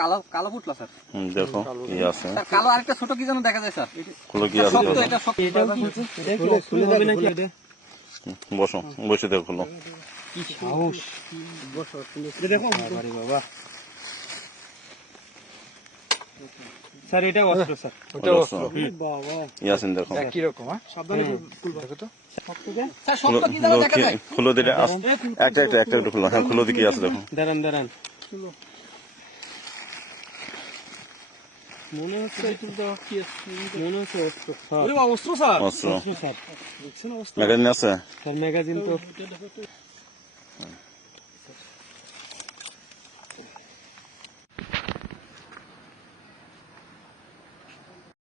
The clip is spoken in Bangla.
কালো কালো ফুটলা স্যার। দেখো কি আছে। স্যার কালো আরেকটা ছোট কি যেন দেখা যায় স্যার। খুলো কি আছে শক্ত, দেখো। এটা শক্ত। বসো বসে দেখো খুলো। কি সাহস! বসো, দেখো বাবা। স্যার এটা অস্ত্র স্যার। ওটা অস্ত্র। বাবা ইয়াসিন দেখো। কি রকম? সাবধানে খুলবা। দেখো তো। শক্ত যে? স্যার শক্ত কি যেন দেখা যায়। খুলো দিলে একটা একটু খুলো। হ্যাঁ খুলো দিয়ে কি আছে দেখো। দাঁড়ান। মনে হচ্ছে অস্ত্র। অস্ত্র স্যার। অস্ত্র ম্যাগাজিন আছে। স্যার ম্যাগাজিন তো